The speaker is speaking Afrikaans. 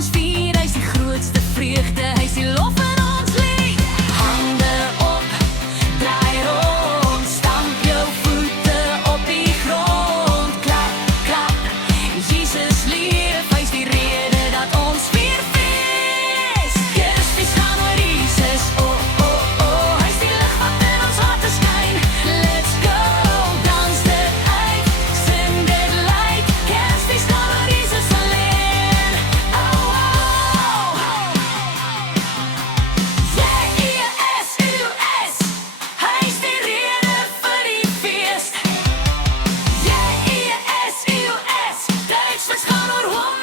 ons vier, hy is die grootste vreugde, hy is die lof in ons lied. Hande op, draai rond, stamp jou voete op die grond. Klap, klap, Jesus leef, hy is die rede dat ons vier fees. Kersfees gaan oor Jesus, oh, oh, oh, hy is die lig wat in ons harte skyn. Let's go, dans dit uit, sing dit luid. Kersfees gaan oor Jesus alleen. Oh, oh, J-E-S-U-S, hy is die rede vir die feest. J-E-S-U-S, Duitsers gaan oor hom.